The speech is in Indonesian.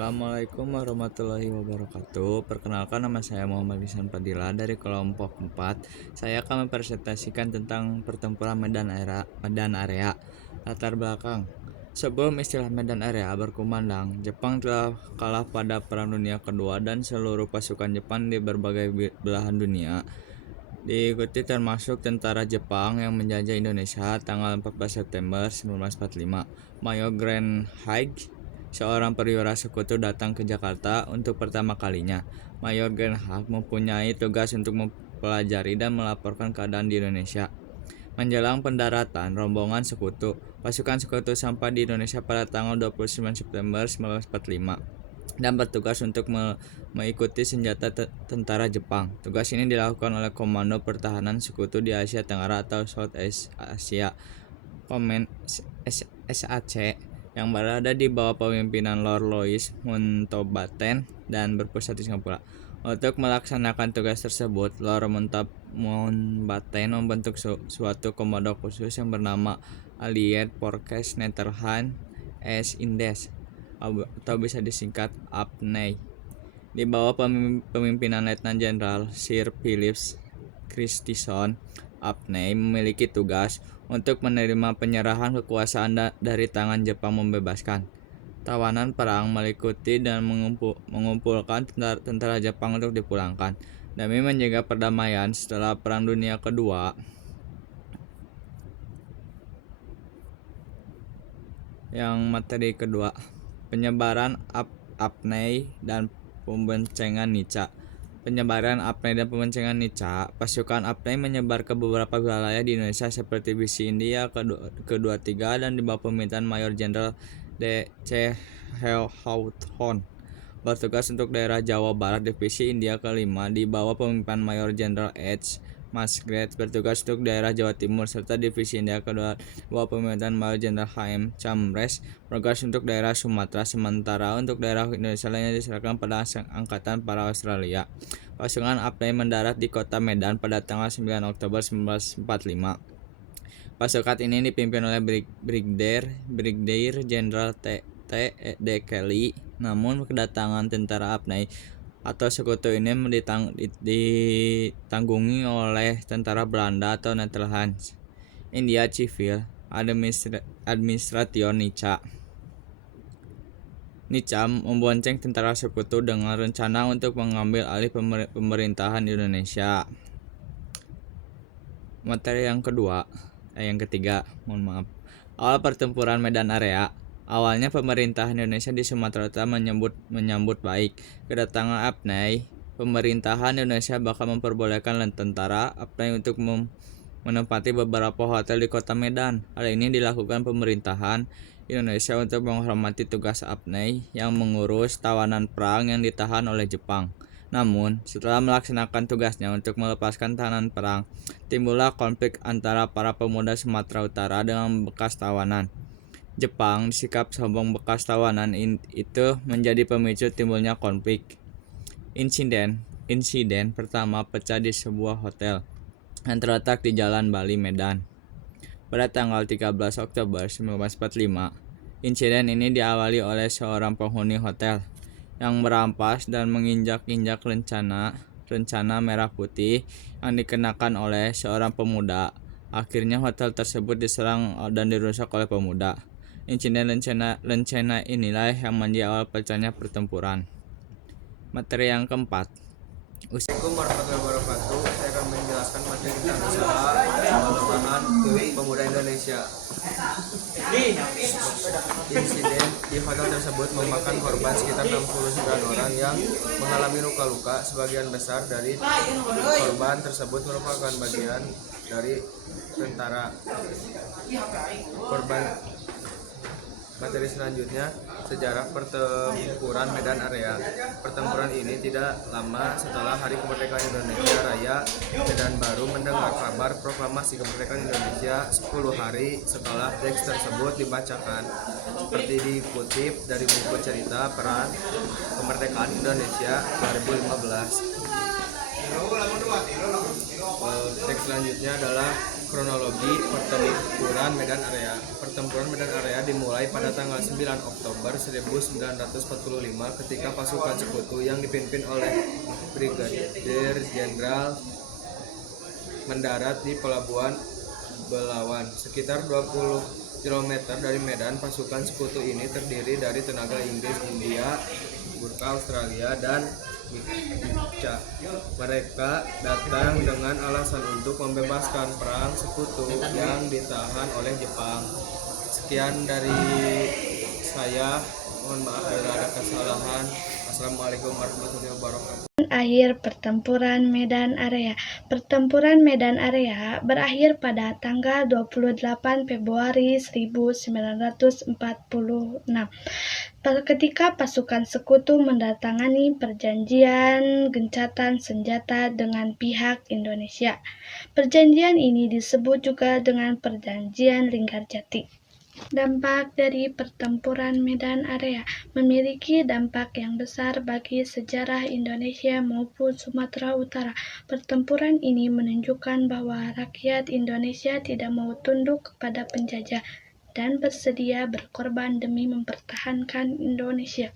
Assalamualaikum warahmatullahi wabarakatuh. Perkenalkan, nama saya Muhammad Ihsan Fadila dari kelompok 4. Saya akan mempresentasikan tentang pertempuran Medan Area. Latar belakang. Sebelum istilah Medan Area berkumandang, Jepang telah kalah pada Perang Dunia Kedua dan seluruh pasukan Jepang di berbagai belahan dunia diikuti, termasuk tentara Jepang yang menjajah Indonesia tanggal 14 September 1945. Mayor Grand Haig, seorang perwira sekutu, datang ke Jakarta untuk pertama kalinya. Mayor Grand Haig mempunyai tugas untuk mempelajari dan melaporkan keadaan di Indonesia. Menjelang pendaratan rombongan pasukan sekutu sampai di Indonesia pada tanggal 29 September 1945 dan bertugas untuk mengikuti senjata tentara Jepang. Tugas ini dilakukan oleh Komando Pertahanan Sekutu di Asia Tenggara atau South Asia Command SAC, yang berada di bawah pemimpinan Lord Louis Mountbatten dan berpusat di Singapura. Untuk melaksanakan tugas tersebut, Lord Mountbatten membentuk suatu komando khusus yang bernama Allied Forces Netherlands East Indies, atau bisa disingkat APNEI, di bawah pemimpinan Letnan Jenderal Sir Philip Christison. APNEI memiliki tugas untuk menerima penyerahan kekuasaan dari tangan Jepang, membebaskan tawanan perang, meliputi dan mengumpulkan tentara Jepang untuk dipulangkan demi menjaga perdamaian setelah Perang Dunia Kedua. Yang materi kedua, penyebaran APNEI dan pembencengan Nica. Penyebaran APNEI dan pembencengan Nica. Pasukan APNEI menyebar ke beberapa wilayah di Indonesia seperti Divisi India ke-23 dan di bawah pemerintahan Mayor Jenderal D.C. Hawthorne. Bertugas untuk daerah Jawa Barat. Divisi India ke-5 di bawah pemerintahan Mayor Jenderal H. Musgrave bertugas untuk daerah Jawa Timur, serta Divisi India kedua bawah pemerintahan Mayor Jenderal H.M. Chambers bertugas untuk daerah Sumatera. Sementara untuk daerah Indonesia lainnya diserahkan pada Angkatan Para Australia. Pasukan APNEI mendarat di kota Medan pada tanggal 9 Oktober 1945. Pasukan ini dipimpin oleh Brigadier Jenderal T.D. Kelly. Namun kedatangan tentara APNEI atau sekutu ini ditanggungi oleh tentara Belanda atau Netherlands India Civil Administration Nica. Nica membonceng tentara sekutu dengan rencana untuk mengambil alih pemerintahan Indonesia. Materi yang ketiga, awal pertempuran Medan Area. Awalnya pemerintah Indonesia di Sumatera Utara menyambut baik kedatangan APNEI. Pemerintahan Indonesia bahkan memperbolehkan tentara APNEI untuk menempati beberapa hotel di kota Medan. Hal ini dilakukan pemerintahan Indonesia untuk menghormati tugas APNEI yang mengurus tawanan perang yang ditahan oleh Jepang. Namun, setelah melaksanakan tugasnya untuk melepaskan tahanan perang, timbullah konflik antara para pemuda Sumatera Utara dengan bekas tawanan Jepang. Sikap sombong bekas tawanan itu menjadi pemicu timbulnya konflik. Insiden pertama pecah di sebuah hotel yang terletak di Jalan Bali, Medan. Pada tanggal 13 Oktober 1945, insiden ini diawali oleh seorang penghuni hotel yang merampas dan menginjak-injak rencana merah putih yang dikenakan oleh seorang pemuda. Akhirnya hotel tersebut diserang dan dirusak oleh pemuda. Insiden rencana inilah yang menjadi awal pecahnya pertempuran. Materi yang keempat. Assalamualaikum warahmatullahi wabarakatuh. Saya akan menjelaskan materi tentang usaha pengembangan pemuda Indonesia. Insiden di hotel tersebut memakan korban sekitar 69 orang yang mengalami luka-luka. Sebagian besar dari korban tersebut merupakan bagian dari tentara. Materi selanjutnya, sejarah pertempuran Medan Area. Pertempuran ini tidak lama setelah Hari Kemerdekaan Indonesia Raya. Medan baru mendengar kabar proklamasi kemerdekaan Indonesia 10 hari setelah teks tersebut dibacakan. Seperti dikutip dari buku cerita Perang Kemerdekaan Indonesia 2015. Teks selanjutnya adalah Kronologi pertempuran Medan Area. Pertempuran Medan Area dimulai pada tanggal 9 Oktober 1945 ketika pasukan Sekutu yang dipimpin oleh Brigadir Jenderal mendarat di Pelabuhan Belawan. Sekitar 20 km dari Medan, pasukan Sekutu ini terdiri dari tenaga Inggris, India, Gurkha, Australia, dan Micca. Mereka datang dengan alasan untuk membebaskan perang Sekutu yang ditahan oleh Jepang. Sekian dari saya. Mohon maaf bila ada kesalahan. Assalamualaikum warahmatullahi wabarakatuh. Akhir pertempuran Medan Area. Pertempuran Medan Area berakhir pada tanggal 28 Februari 1946 ketika pasukan Sekutu mendatangani perjanjian gencatan senjata dengan pihak Indonesia. Perjanjian ini disebut juga dengan Perjanjian Linggarjati. Dampak dari pertempuran Medan Area memiliki dampak yang besar bagi sejarah Indonesia maupun Sumatera Utara. Pertempuran ini menunjukkan bahwa rakyat Indonesia tidak mau tunduk kepada penjajah dan bersedia berkorban demi mempertahankan Indonesia.